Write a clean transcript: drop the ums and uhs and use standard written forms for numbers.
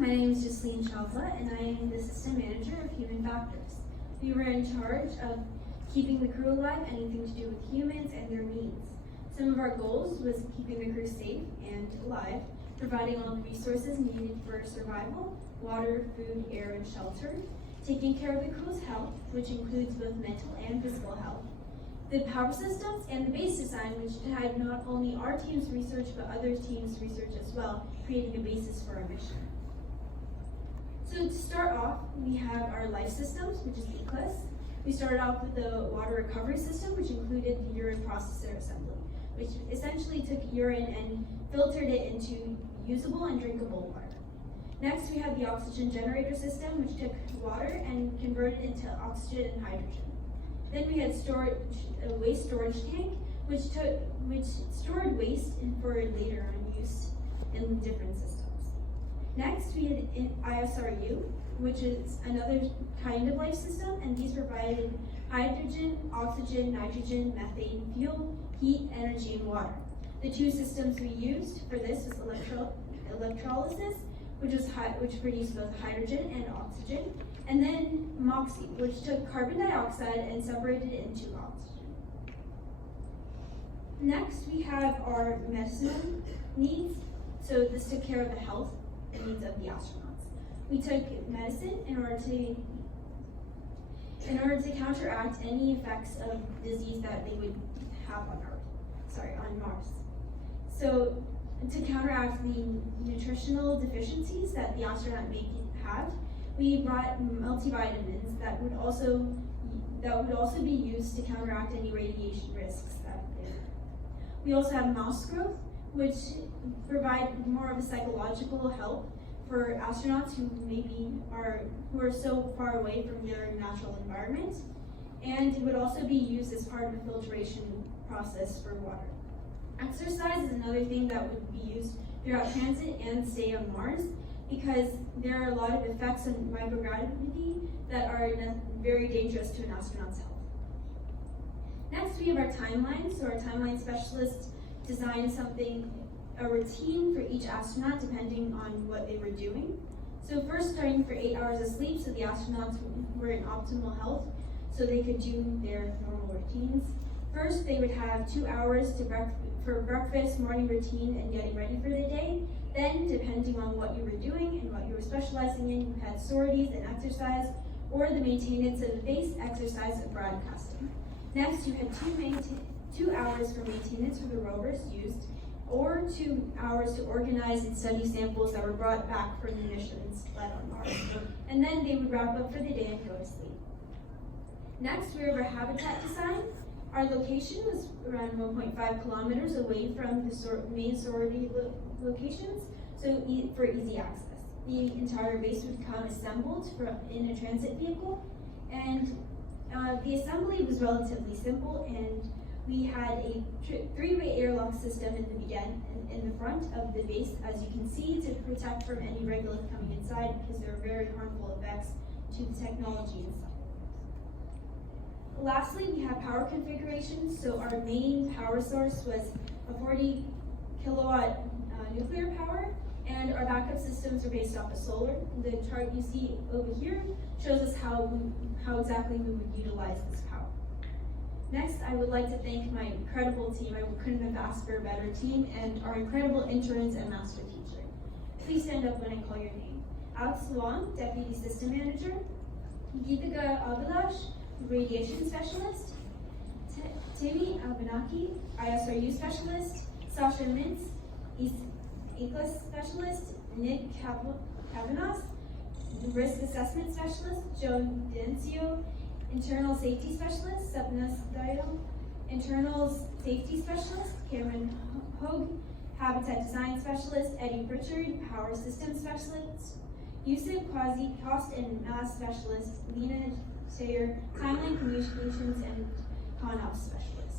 my name is Jasleen and I am the Assistant Manager of Human Factors. We were in charge of keeping the crew alive, anything to do with humans and their needs. Some of our goals was keeping the crew safe and alive, providing all the resources needed for survival, water, food, air, and shelter, taking care of the crew's health, which includes both mental and physical health, the power systems, and the base design, which had not only our team's research, but other teams' research as well, creating a basis for our mission. So to start off, we have our life systems, which is the ECLAS. We started off with the water recovery system, which included the urine processor assembly, which essentially took urine and filtered it into usable and drinkable water. Next, we have the oxygen generator system, which took water and converted it into oxygen and hydrogen. Then we had a waste storage tank, which stored waste for later on use in different systems. Next, we had ISRU, which is another kind of life system, and these provided hydrogen, oxygen, nitrogen, methane, fuel, heat, energy, and water. The two systems we used for this was electrolysis, which produced both hydrogen and oxygen, and then MOXIE, which took carbon dioxide and separated it into oxygen. Next, we have our medicinal needs. So this took care of the health and needs of the astronauts. We took medicine in order to counteract any effects of disease that they would have on Mars. So to counteract the nutritional deficiencies that the astronaut may have, we brought multivitamins that would also be used to counteract any radiation risks that there. We also have mouse growth, which provide more of a psychological help for astronauts who are so far away from their natural environment, and it would also be used as part of the filtration process for water. Exercise is another thing that would be used throughout transit and stay on Mars, because there are a lot of effects on microgravity that are very dangerous to an astronaut's health. Next, we have our timeline. So our timeline specialist designed a routine for each astronaut depending on what they were doing. So first, starting for 8 hours of sleep, so the astronauts were in optimal health, so they could do their normal routines. First, they would have 2 hours for breakfast, morning routine, and getting ready for the day. Then, depending on what you were doing and what you were specializing in, you had sorties and exercise, or the maintenance of the base, exercise, and broadcasting. Next, you had 2 hours for maintenance for the rovers used, or 2 hours to organize and study samples that were brought back from the missions led on Mars. And then they would wrap up for the day and go to sleep. Next, we have our habitat design. Our location was around 1.5 kilometers away from the main sortie locations, so for easy access. The entire base would come assembled in a transit vehicle, and the assembly was relatively simple, and we had a three-way airlock system in the front of the base, as you can see, to protect from any regolith coming inside, because there are very harmful effects to the technology inside. Lastly, we have power configuration. So our main power source was a 40 kilowatt nuclear power, and our backup systems are based off of solar. The chart you see over here shows us how exactly we would utilize this power. Next, I would like to thank my incredible team. I couldn't have asked for a better team, and our incredible interns and master teacher. Please stand up when I call your name. Alex Wong, Deputy System Manager. Geethika Abhilash, Radiation Specialist. Timmy Abenaki, ISRU Specialist. Sasha Mintz, ECLAS Specialist. Nick Kavanos, Risk Assessment Specialist. Joe Dencio, Internal Safety Specialist. Sapna Dayo, Internal Safety Specialist. Cameron Hogue, Habitat Design Specialist. Eddie Pritchard, Power Systems Specialist. Yusuf Qazi, Cost and Mass Specialist. Lena Sayer, Timeline Communications and ConOps Specialist.